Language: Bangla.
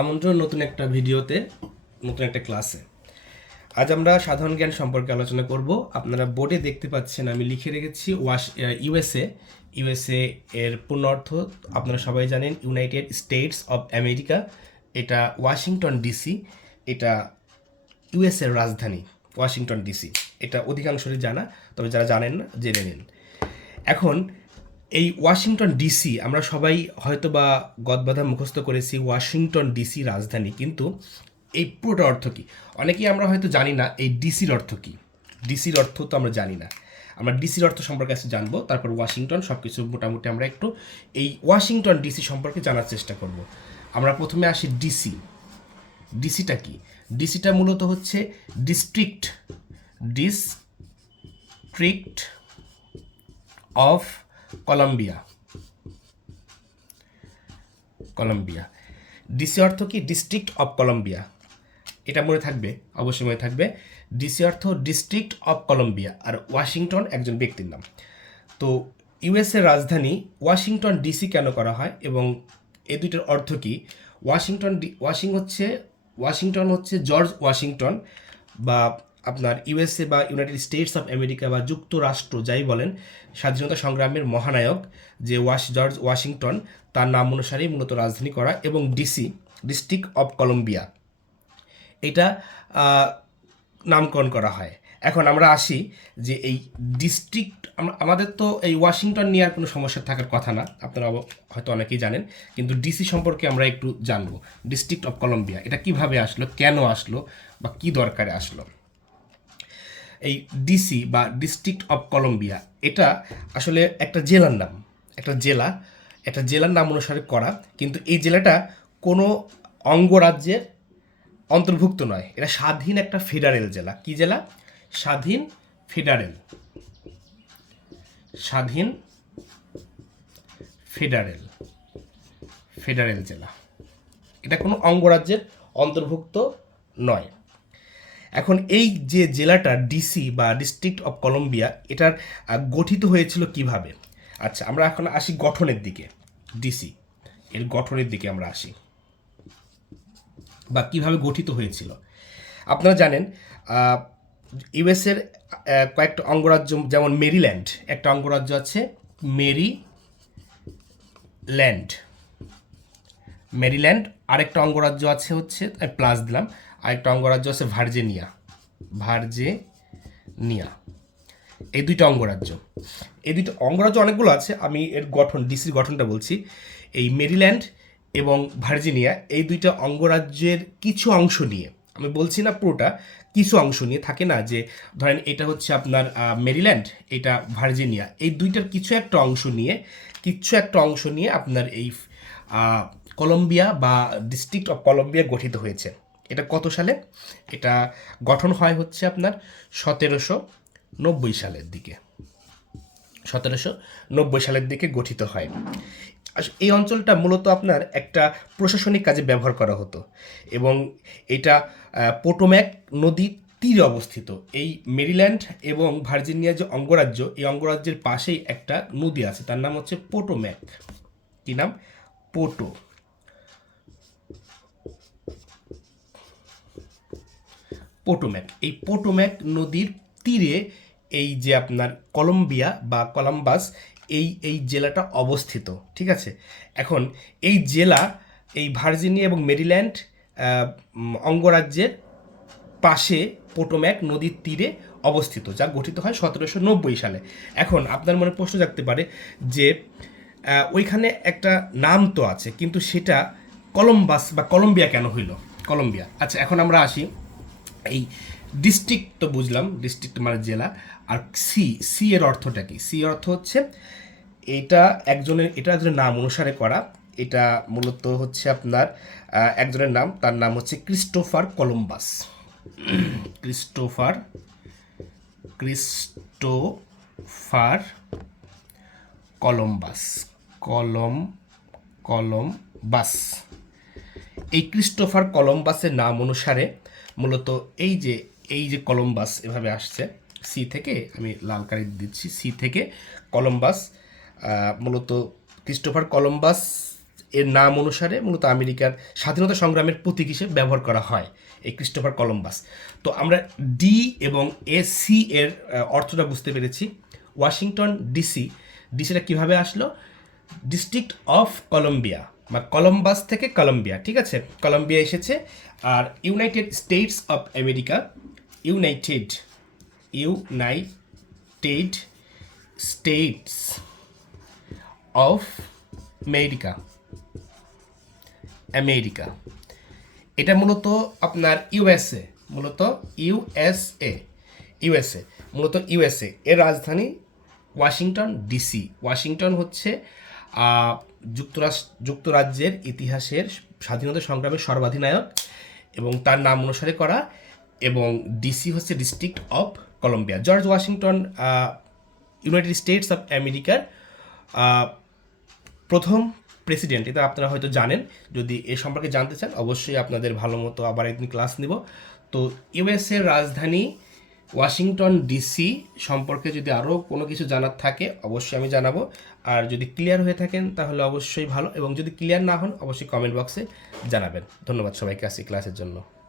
আমন্ত্রণ নতুন একটা ভিডিওতে, নতুন একটা ক্লাসে। আজ আমরা সাধারণ জ্ঞান সম্পর্কে আলোচনা করব। আপনারা বোর্ডে দেখতে পাচ্ছেন আমি লিখে রেখেছি ইউএসএ। ইউএসএ এর পূর্ণ অর্থ আপনারা সবাই জানেন, ইউনাইটেড স্টেটস অফ আমেরিকা। এটা ওয়াশিংটন ডিসি, এটা ইউএসএর রাজধানী ওয়াশিংটন ডিসি। এটা অধিকাংশই জানা, তবে যারা জানেন না জেনে নিন। এখন এই ওয়াশিংটন ডিসি আমরা সবাই হয়তো বা গদবাঁধা মুখস্থ করেছি ওয়াশিংটন ডিসি রাজধানী, কিন্তু এই পুরোটা অর্থ কী অনেকেই আমরা হয়তো জানি না। এই ডিসির অর্থ কী, ডিসির অর্থ তো আমরা জানি না। আমরা ডিসির অর্থ সম্পর্কে আজকে জানবো, তারপর ওয়াশিংটন সব কিছু মোটামুটি আমরা একটু এই ওয়াশিংটন ডিসি সম্পর্কে জানার চেষ্টা করব। আমরা প্রথমে আসি ডিসি। ডিসিটা কি? ডিসিটা মূলত হচ্ছে district, district of Columbia. Columbia DC অর্থ কি? District of Columbia. এটা মনে থাকবে, অবশ্যই মনে থাকবে। ডিসি অর্থ ডিস্ট্রিক্ট অফ কলম্বিয়া, আর ওয়াশিংটন একজন ব্যক্তির নাম। তো ইউএসএর রাজধানী ওয়াশিংটন ডিসি কেন করা হয় এবং এই দুইটার অর্থ কি? ওয়াশিংটন হচ্ছে জর্জ ওয়াশিংটন, বা আপনার ইউএসএ বা ইউনাইটেড স্টেটস অফ আমেরিকা বা যুক্তরাষ্ট্র যাই বলেন, স্বাধীনতা সংগ্রামের মহানায়ক যে জর্জ ওয়াশিংটন, তার নাম অনুসারেই মূলত রাজধানী করা। এবং ডিসি, ডিস্ট্রিক্ট অফ কলম্বিয়া, এটা নামকরণ করা হয়। এখন আমরা আসি যে এই ডিস্ট্রিক্ট, আমাদের তো এই ওয়াশিংটন নিয়ে আর কোনো সমস্যা থাকার কথা না, আপনারা হয়তো অনেকেই জানেন, কিন্তু ডিসি সম্পর্কে আমরা একটু জানবো। ডিস্ট্রিক্ট অফ কলম্বিয়া এটা কিভাবে আসলো, কেন আসলো, বা কি দরকারে আসলো? এই ডিসি বা ডিস্ট্রিক্ট অফ কলম্বিয়া এটা আসলে একটা জেলার নাম, একটা জেলার নাম অনুসারে করা, কিন্তু এই জেলাটা কোনো অঙ্গরাজ্যের অন্তর্ভুক্ত নয়। এটা স্বাধীন একটা ফেডারেল জেলা। কি জেলা? স্বাধীন ফেডারেল, স্বাধীন ফেডারেল, ফেডারেল জেলা। এটা কোনো অঙ্গরাজ্যের অন্তর্ভুক্ত নয়। এখন এই যে জেলাটা ডিসি বা ডিস্ট্রিক্ট অফ কলম্বিয়া, এটার গঠিত হয়েছিল কিভাবে? আচ্ছা, আমরা এখন আসি গঠনের দিকে। ডিসি এর গঠনের দিকে আমরা আসি, বা কিভাবে গঠিত হয়েছিল। আপনারা জানেন ইউএসের কয়েকটা অঙ্গরাজ্য, যেমন মেরিল্যান্ড একটা অঙ্গরাজ্য আছে, মেরিল্যান্ড। মেরিল্যান্ড আরেকটা অঙ্গরাজ্য আছে হচ্ছে, প্লাস দিলাম, আরেকটা অঙ্গরাজ্য আছে ভার্জিনিয়া। ভার্জিনিয়া, এই দুইটা অঙ্গরাজ্য। এই দুইটা অঙ্গরাজ্য অনেকগুলো আছে, আমি এর গঠন, ডিসির গঠনটা বলছি। এই মেরিল্যান্ড এবং ভার্জিনিয়া এই দুইটা অঙ্গরাজ্যের কিছু অংশ নিয়ে, আমি বলছি না পুরোটা, কিছু অংশ নিয়ে, থাকে না যে ধরেন এটা হচ্ছে আপনার মেরিল্যান্ড, এটা ভার্জিনিয়া, এই দুইটার কিছু একটা অংশ নিয়ে আপনার এই কলম্বিয়া বা ডিস্ট্রিক্ট অফ কলম্বিয়া গঠিত হয়েছে। এটা কত সালে? এটা গঠন হয় হচ্ছে আপনার 1790 সালের দিকে। 1790 সালের দিকে গঠিত হয়। এই অঞ্চলটা মূলত আপনার একটা প্রশাসনিক কাজে ব্যবহার করা হতো, এবং এটা পোটোম্যাক নদীর তীরে অবস্থিত। এই মেরিল্যান্ড এবং ভার্জিনিয়া যে অঙ্গরাজ্য, এই অঙ্গরাজ্যের পাশেই একটা নদী আছে, তার নাম হচ্ছে পোটোম্যাক। কি নাম? পোটোম্যাক। এই পোটোম্যাক নদীর তীরে এই যে আপনার কলম্বিয়া বা কলাম্বাস, এই জেলাটা অবস্থিত, ঠিক আছে। এখন এই জেলা এই ভার্জিনিয়া এবং মেরিল্যান্ড অঙ্গরাজ্যের পাশে পোটোম্যাক নদীর তীরে অবস্থিত, যা গঠিত হয় 1790 সালে। এখন আপনার মনে প্রশ্ন জাগতে পারে যে ওইখানে একটা নাম তো আছে, কিন্তু সেটা কলম্বাস বা কলম্বিয়া কেন হইল? কলম্বিয়া। আচ্ছা, এখন আমরা আসি এই ডিস্ট্রিক্ট তো বুঝলাম, ডিস্ট্রিক্ট মানে জেলা। আর সি এর অর্থটা কি? সি এর অর্থ হচ্ছে এটা একজনের নাম অনুসারে করা। এটা মূলত হচ্ছে আপনার একজনের নাম, তার নাম হচ্ছে Christopher Columbus. Christopher Columbus, Columbus. এই ক্রিস্টোফার কলম্বাসের নাম অনুসারে মূলত এই যে কলম্বাস এভাবে আসছে, সি থেকে, আমি লাল কালি দিচ্ছি, সি থেকে কলম্বাস, মূলত ক্রিস্টোফার কলম্বাস এর নাম অনুসারে মূলত আমেরিকার স্বাধীনতা সংগ্রামের প্রতীক হিসেবে ব্যবহার করা হয় এই ক্রিস্টোফার কলম্বাস। তো আমরা ডি এবং সি এর অর্থটা বুঝতে পেরেছি। ওয়াশিংটন ডিসি, ডিসিটা কীভাবে আসলো? ডিস্ট্রিক্ট অফ কলম্বিয়া বা কলম্বাস থেকে কলম্বিয়া, ঠিক আছে, কলম্বিয়া এসেছে। আর United States of America, United States of America, এটা মূলত আপনার ইউএসএ, এর রাজধানী ওয়াশিংটন ডিসি। ওয়াশিংটন হচ্ছে যুক্তরাজ্যের ইতিহাসের স্বাধীনতা সংগ্রামের সর্বাধিনায়ক এবং তার নাম অনুসারে করা, এবং ডিসি হচ্ছে district of Colombia. George Washington United States of আমেরিকার প্রথম প্রেসিডেন্ট, এটা আপনারা হয়তো জানেন। যদি এ সম্পর্কে জানতে চান অবশ্যই আপনাদের ভালো মতো আবার একদিন ক্লাস নেব। তো ইউএসএর রাজধানী ওয়াশিংটন ডিসি সম্পর্কে যদি আরও কোনো কিছু জানার থাকে অবশ্যই আমি জানাবো। আর যদি ক্লিয়ার হয়ে থাকেন তাহলে অবশ্যই ভালো, এবং যদি ক্লিয়ার না হন অবশ্যই কমেন্ট বক্সে জানাবেন। ধন্যবাদ সবাইকে আজকে ক্লাসের জন্য।